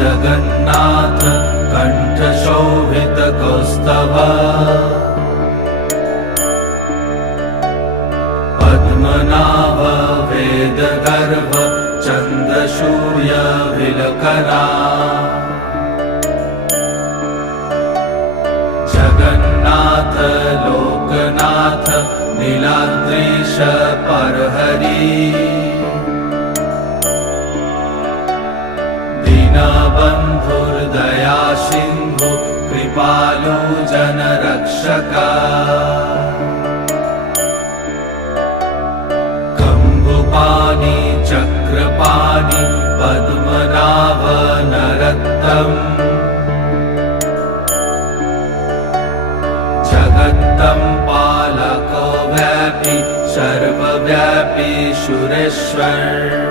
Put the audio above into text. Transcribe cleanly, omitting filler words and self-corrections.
जगन्नाथ कण्ठशोभितकौस्तभ पद्मनाभ वेदगर्भ चन्द्रसूर्यविलकना जगन्नाथ लोकनाथ नीलाद्रीश परहरि दीनबन्धुर्दया सिन्धु कृपालु जनरक्षका कम्बुपाणि चक्रपाणि पद्मनाभ नरोत्तम जगत्तं पालको व्यापी सर्वव्यापी सुरेश्वर